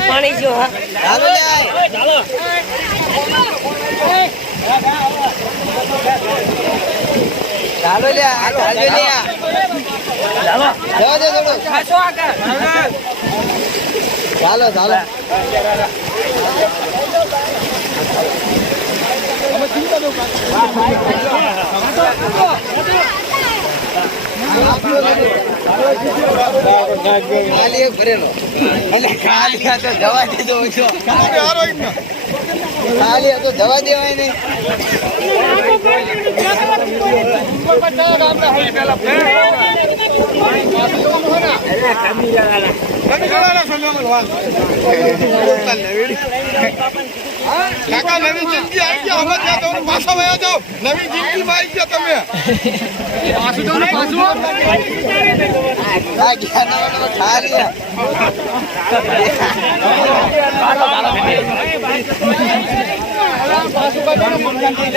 પાણી જો હા ચાલો ચાલો. લે ચાલો ચાલો એટલે ખાલી તો જવા દેવાય નહીં કાકા નવી જિંદગી આવી ગયા હવે ત્યાં તમે પાછા વયા જાઓ નવી જિંદગીમાં આવી ગયા તમે પાછું તમને પાછું નવા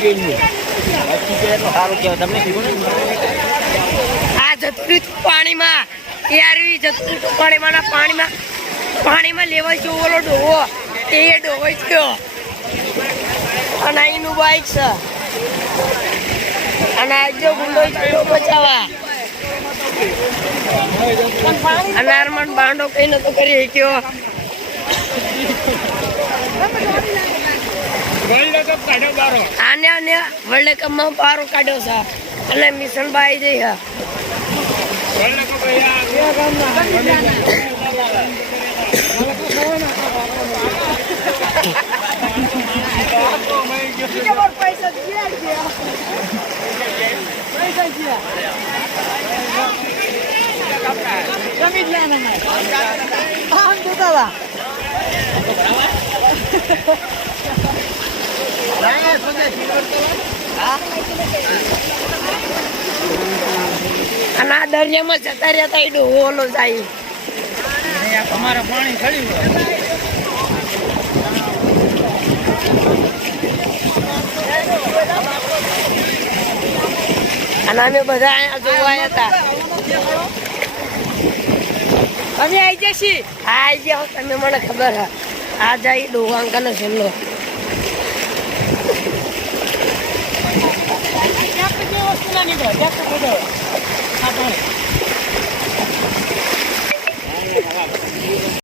ખાલી આ. બાઈક કાઢો બાઈક અમારું બટ્ટા આ જતું રહ્યું તું પાણીમાં યારવી જતું રહ્યું પાણીમાં પાણીમાં. પાણીમાં લેવા જો ઓલો ડોહો. એ ડોહો થયો. અને અહીંનું બાઈક છે. અને આ જો ગુંડો બચાવવા. અને અરમાન બાંડો કઈ નતો કરી શક્યો. આને આને વર્લ્ડ કપમાં પારો કાઢ્યો છે. અને મિશન બાઈ જઈ હા અને આ દરિયામાં જતા રહેતા એ ડોહો ઓલો જાય. અને અમે બધા અહીંયા જોવા હતા અમે આવી જશી હા આવી જાઓ તમે મને ખબર હા. આ જાય ડોહો અંકલનો છેલ્લો. આપણે જે વસ્તુના નીકળે આપણે